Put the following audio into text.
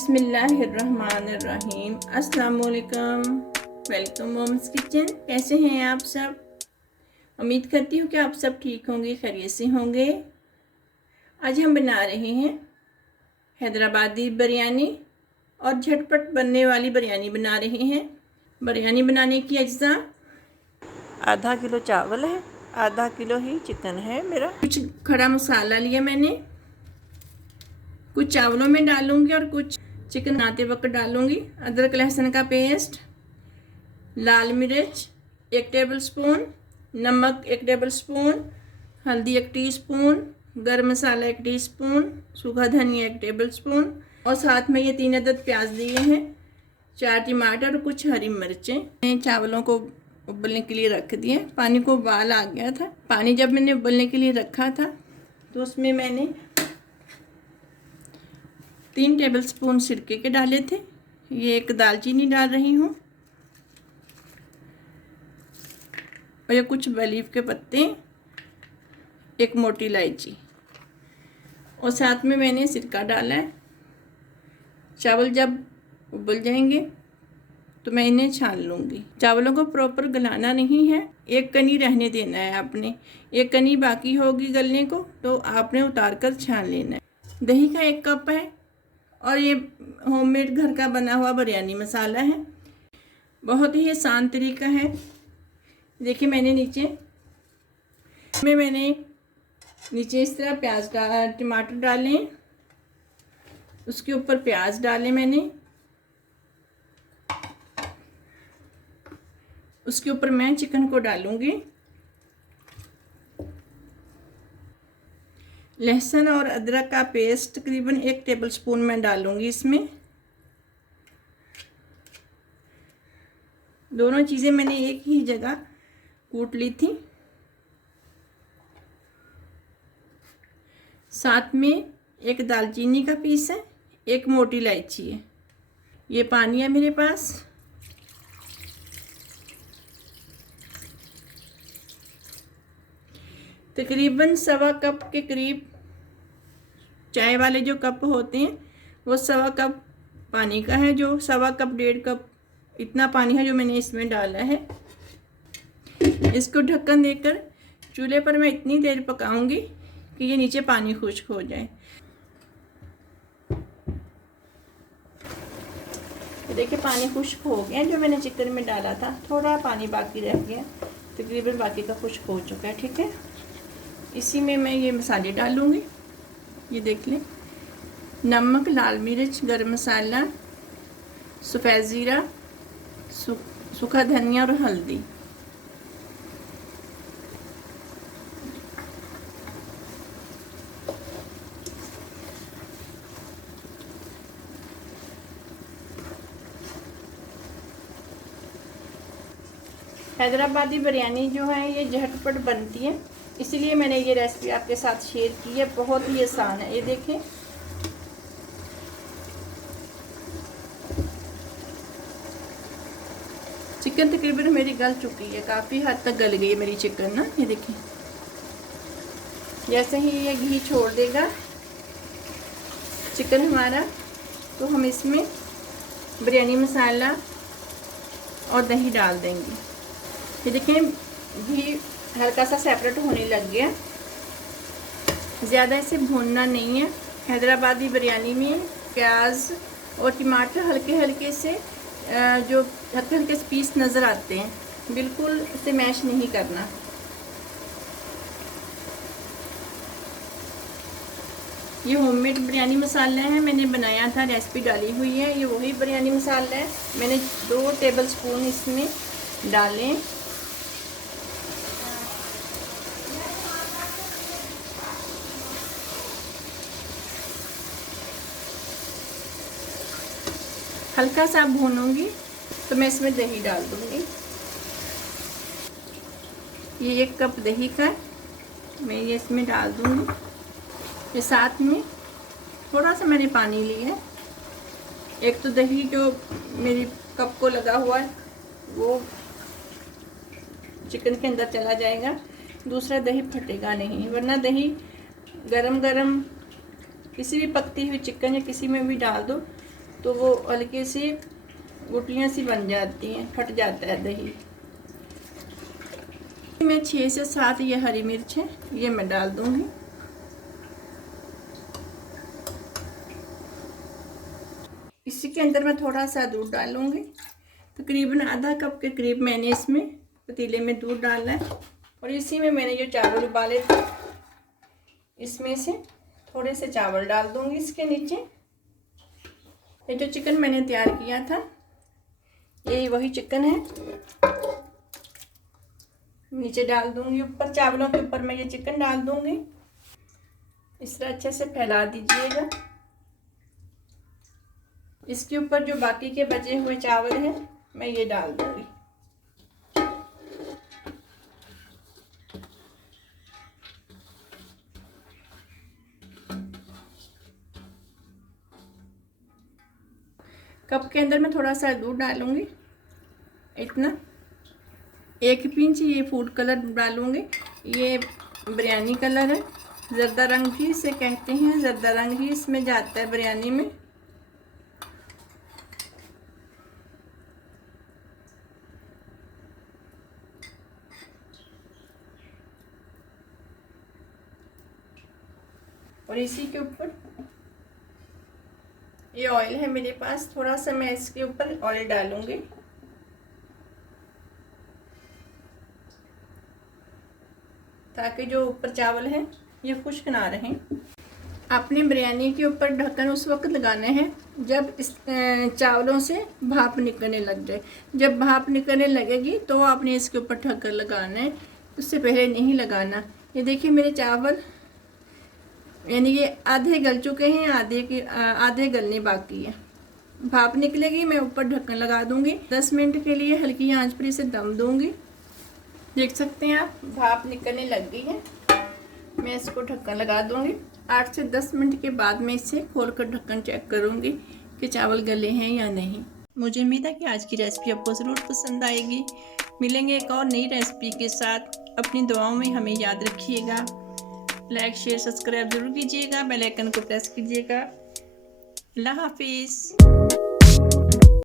बिस्मिल्लाहिर्रहमानिर्रहीम। अस्सलाम वालेकुम। Welcome mom's kitchen. कैसे हैं आप सब? उम्मीद करती हूँ कि आप सब ठीक होंगे, खैरियत से होंगे। आज हम बना रहे हैं हैदराबादी बिरयानी और झटपट बनने वाली बिरयानी बना रहे हैं। बिरयानी बनाने की अज्जा आधा किलो चावल है, आधा किलो ही चिकन है मेरा। कुछ खड़ा मसाला लिया मैंने, कुछ चावलों में डालूंगी और कुछ चिकन बनाते वक्त डालूंगी। अदरक लहसुन का पेस्ट, लाल मिर्च 1 टेबलस्पून, नमक 1 टेबलस्पून, हल्दी 1 टीस्पून, गरम मसाला 1 टीस्पून, सूखा धनिया 1 टेबलस्पून और साथ में ये 3 अदद प्याज दिए हैं, 4 टमाटर और कुछ हरी मिर्चें। मैंने चावलों को उबलने के लिए रख दिए। पानी को उबाल आ गया था। पानी जब मैंने उबलने के लिए रखा था तो उसमें मैंने 3 टेबलस्पून सिरके के डाले थे। ये 1 दालचीनी डाल रही हूँ और ये कुछ लीफ के पत्ते, 1 मोटी इलायची और साथ में मैंने सिरका डाला है। चावल जब उबल जाएंगे तो मैं इन्हें छान लूँगी। चावलों को प्रॉपर गलाना नहीं है, 1 कनी रहने देना है आपने। 1 कनी बाकी होगी गलने को तो आपने उतार कर छान लेना है। दही का 1 कप है और ये होममेड घर का बना हुआ बिरयानी मसाला है। बहुत ही आसान तरीका है। देखिए मैंने नीचे इस तरह प्याज का टमाटर डाले, उसके ऊपर प्याज डाले मैंने, उसके ऊपर मैं चिकन को डालूंगी। लहसुन और अदरक का पेस्ट तकरीबन 1 टेबलस्पून मैं डालूंगी इसमें। दोनों चीज़ें मैंने एक ही जगह कूट ली थी। साथ में 1 दालचीनी का पीस है, 1 मोटी इलायची है। ये पानी है मेरे पास। तकरीबन 1.25 कप के करीब, चाय वाले जो कप होते हैं वो 1.25 कप पानी का है, जो 1.25 कप 1.5 कप इतना पानी है जो मैंने इसमें डाला है। इसको ढक्कन देकर चूल्हे पर मैं इतनी देर पकाऊंगी कि ये नीचे पानी खुश्क हो जाए। देखिए पानी खुश्क हो गया, जो मैंने चिकन में डाला था थोड़ा पानी बाकी रह गया, तकरीबन बाकी का खुश्क हो चुका है। ठीक है, इसी में मैं ये मसाले डालूंगी। ये देख लें, नमक, लाल मिर्च, गरम मसाला, सफ़ेद ज़ीरा, सूखा धनिया और हल्दी। हैदराबादी बिरयानी जो है ये झटपट बनती है, इसलिए मैंने ये रेसिपी आपके साथ शेयर की है। बहुत ही आसान है। ये देखें, चिकन तकरीबन मेरी गल चुकी है, काफ़ी हद तक गल गई है मेरी चिकन ना। ये देखें, जैसे ही ये घी छोड़ देगा चिकन हमारा, तो हम इसमें बिरयानी मसाला और दही डाल देंगे। ये देखें, घी हल्का सा सेपरेट होने लग गया। ज़्यादा इसे भूनना नहीं है। हैदराबादी बिरयानी में प्याज और टमाटर हल्के हल्के से पीस नज़र आते हैं, बिल्कुल इसे मैश नहीं करना। ये होममेड बिरयानी मसाला है, मैंने बनाया था, रेसिपी डाली हुई है। ये वही बिरयानी मसाला है। मैंने 2 टेबलस्पून इसमें डालें। हल्का सा भूनूंगी तो मैं इसमें दही डाल दूंगी। ये 1 कप दही का मैं ये इसमें डाल दूंगी। ये साथ में थोड़ा सा मैंने पानी लिया है। एक तो दही जो मेरी कप को लगा हुआ है वो चिकन के अंदर चला जाएगा, दूसरा दही फटेगा नहीं, वरना दही गरम गरम किसी भी पकती हुई चिकन या किसी में भी डाल दो तो वो हल्की सी गुटलियाँ सी बन जाती हैं, फट जाता है दही। मैं 6 से 7 ये हरी मिर्च है, ये मैं डाल दूंगी। इसी के अंदर मैं थोड़ा सा दूध डालूंगी। तकरीबन आधा कप के करीब मैंने इसमें पतीले में दूध डाला है। और इसी में मैंने जो चावल उबाले थे, इसमें से थोड़े से चावल डाल दूंगी इसके नीचे। ये जो चिकन मैंने तैयार किया था, यही वही चिकन है, नीचे डाल दूंगी। ऊपर चावलों के ऊपर मैं ये चिकन डाल दूंगी। इस तरह अच्छे से फैला दीजिएगा। इसके ऊपर जो बाकी के बचे हुए चावल हैं, मैं ये डाल दूंगी। कप के अंदर मैं थोड़ा सा दूध डालूंगी, इतना। 1 पिंच ये फूड कलर डालूंगी। ये बिरयानी कलर है, ज़र्दा रंग भी इसे कहते हैं। ज़र्दा रंग ही इसमें जाता है बिरयानी में। और इसी के ऊपर ये ऑयल है मेरे पास, थोड़ा सा मैं इसके ऊपर ऑयल डालूंगी। ताकि जो ऊपर चावल हैं ये खुश्क ना रहें। आपने बिरयानी के ऊपर ढक्कन उस वक्त लगाना है जब इस चावलों से भाप निकलने लग जाए। जब भाप निकलने लगेगी तो आपने इसके ऊपर ढक्कन लगाना है, उससे पहले नहीं लगाना। ये देखिए मेरे चावल यानी ये आधे गल चुके हैं, आधे गलने बाकी है। भाप निकलेगी, मैं ऊपर ढक्कन लगा दूंगी। 10 मिनट के लिए हल्की आंच पर इसे दम दूंगी। देख सकते हैं आप, भाप निकलने लग गई है। मैं इसको ढक्कन लगा दूंगी। 8 से 10 मिनट के बाद मैं इसे खोलकर ढक्कन चेक करूंगी कि चावल गले हैं या नहीं। मुझे उम्मीद है कि आज की रेसिपी आपको ज़रूर पसंद आएगी। मिलेंगे एक और नई रेसिपी के साथ। अपनी दुआओं में हमें याद रखिएगा। लाइक शेयर सब्सक्राइब जरूर कीजिएगा, बेल आइकन को प्रेस कीजिएगा। अल्लाह हाफिज़।